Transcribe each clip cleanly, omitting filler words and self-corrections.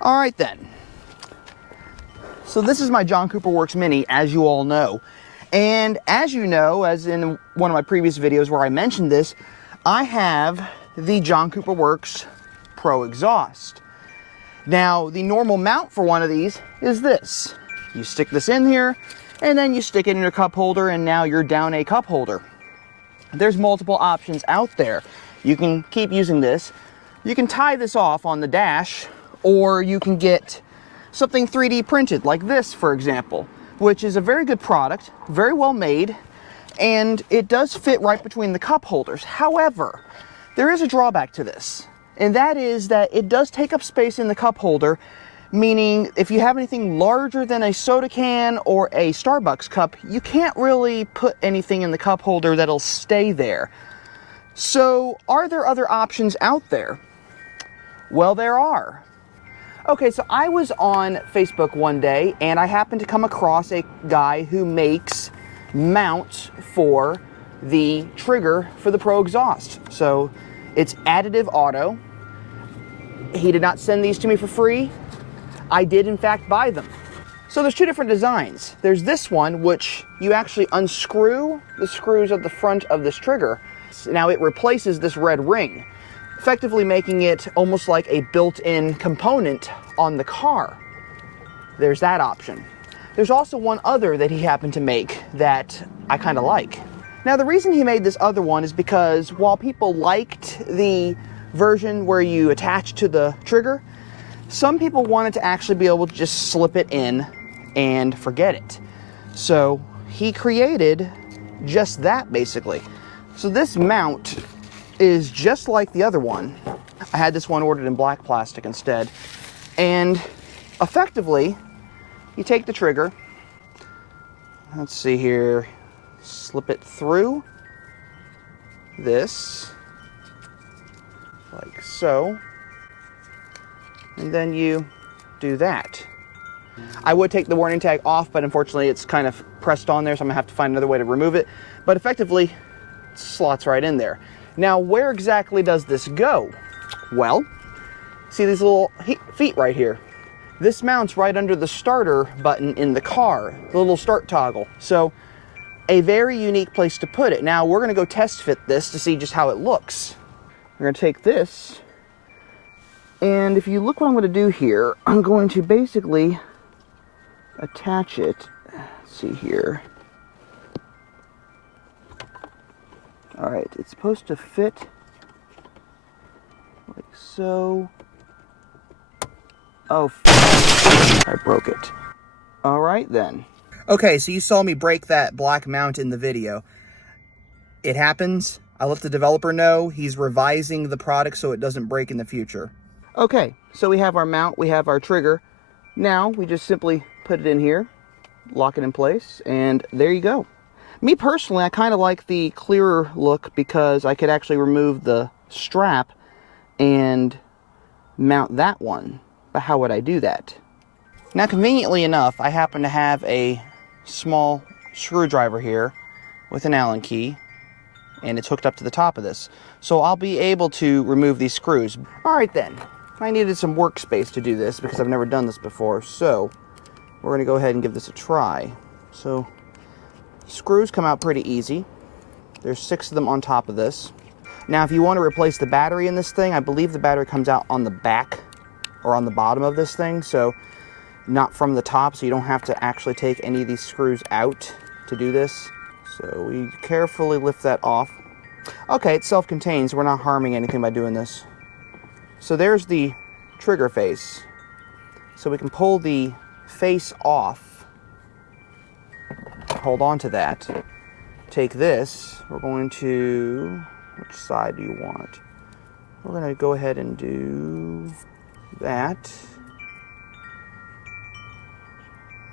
All right then. So this is my John Cooper Works Mini, as you all know. And as you know, as in one of my previous videos where I mentioned this, I have the John Cooper Works Pro exhaust. Now, the normal mount for one of these is this. You stick this in here, and then you stick it in your cup holder, and now you're down a cup holder. There's multiple options out there. You can keep using this. You can tie this off on the dash, or you can get something 3D printed, like this, for example, which is a very good product, very well made, and it does fit right between the cup holders. However, there is a drawback to this, and that is that it does take up space in the cup holder, meaning if you have anything larger than a soda can or a Starbucks cup, you can't really put anything in the cup holder that'll stay there. So, are there other options out there? Well, there are. Okay, so I was on Facebook one day and I happened to come across a guy who makes mounts for the trigger for the Pro exhaust. So it's additive auto. He did not send these to me for free. I did in fact buy them. So there's two different designs. There's this one which you actually unscrew the screws at the front of this trigger. Now it replaces this red ring, effectively making it almost like a built-in component on the car. There's that option. There's also one other that he happened to make that I kind of like. Now the reason he made this other one is because while people liked the version where you attach to the trigger, some people wanted to actually be able to just slip it in and forget it. So he created just that basically. So this mount is just like the other one. I had this one ordered in black plastic instead. And effectively, you take the trigger, let's see here, slip it through this, like so, and then you do that. I would take the warning tag off, but unfortunately it's kind of pressed on there, so I'm gonna have to find another way to remove it. But effectively, it slots right in there. Now, where exactly does this go? Well, see these little feet right here? This mounts right under the starter button in the car, the little start toggle. So, a very unique place to put it. Now, we're gonna go test fit this to see just how it looks. We're gonna take this, and if you look what I'm gonna do here, I'm going to basically attach it. Let's see here. All right, it's supposed to fit like so. Oh, I broke it. All right then. Okay, so you saw me break that black mount in the video. It happens. I let the developer know. He's revising the product so it doesn't break in the future. Okay, so we have our mount, we have our trigger. Now we just simply put it in here, lock it in place, and there you go. Me personally, I kind of like the clearer look because I could actually remove the strap and mount that one. But how would I do that? Now, conveniently enough, I happen to have a small screwdriver here with an Allen key, and it's hooked up to the top of this. So I'll be able to remove these screws. All right then, I needed some workspace to do this because I've never done this before, so we're gonna go ahead and give this a try. So screws come out pretty easy. There's 6 of them on top of this. Now, if you want to replace the battery in this thing, I believe the battery comes out on the back or on the bottom of this thing, so not from the top, so you don't have to actually take any of these screws out to do this. So we carefully lift that off. Okay, it's self-contained, so we're not harming anything by doing this. So there's the trigger face. So we can pull the face off. Hold on to that. Take this. We're going to, which side do you want? We're going to go ahead and do that.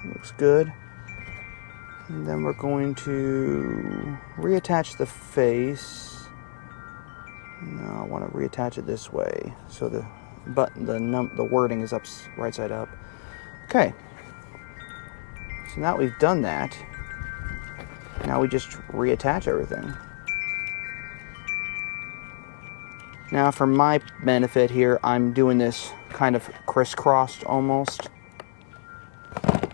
Looks good. And then we're going to reattach the face. No, I want to reattach it this way so the button, the wording is up right side up. Okay. So now we've done that. Now we just reattach everything. Now for my benefit here, I'm doing this kind of crisscrossed almost,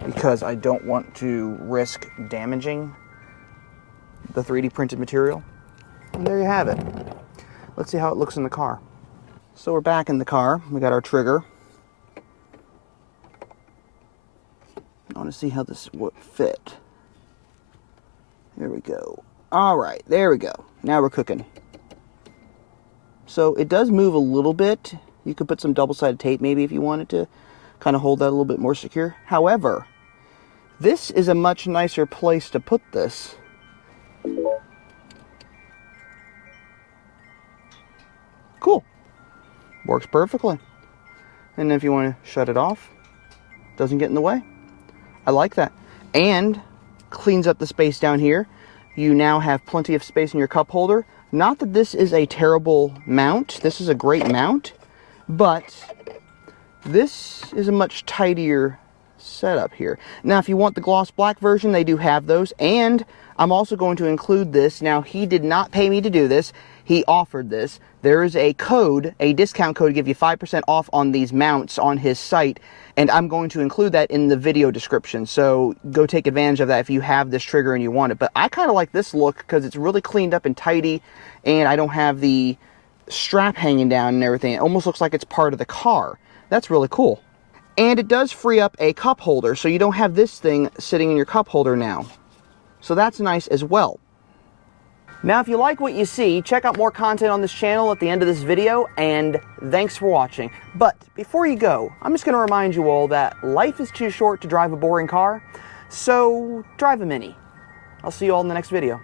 because I don't want to risk damaging the 3D printed material. And there you have it. Let's see how it looks in the car. So we're back in the car. We got our trigger. I want to see how this would fit. There we go. All right, there we go. Now we're cooking. So it does move a little bit. You could put some double-sided tape maybe if you wanted to kind of hold that a little bit more secure. However, this is a much nicer place to put this. Cool. Works perfectly. And if you want to shut it off, doesn't get in the way. I like that. And cleans up the space down here. You now have plenty of space in your cup holder. Not that this is a terrible mount. This is a great mount. But this is a much tidier setup here. Now, if you want the gloss black version, they do have those. And I'm also going to include this. Now, he did not pay me to do this. He offered this. There is a code, a discount code to give you 5% off on these mounts on his site. And I'm going to include that in the video description. So go take advantage of that if you have this trigger and you want it. But I kind of like this look because it's really cleaned up and tidy. And I don't have the strap hanging down and everything. It almost looks like it's part of the car. That's really cool. And it does free up a cup holder. So you don't have this thing sitting in your cup holder now. So that's nice as well. Now, if you like what you see, check out more content on this channel at the end of this video, and thanks for watching. But before you go, I'm just going to remind you all that life is too short to drive a boring car, so drive a Mini. I'll see you all in the next video.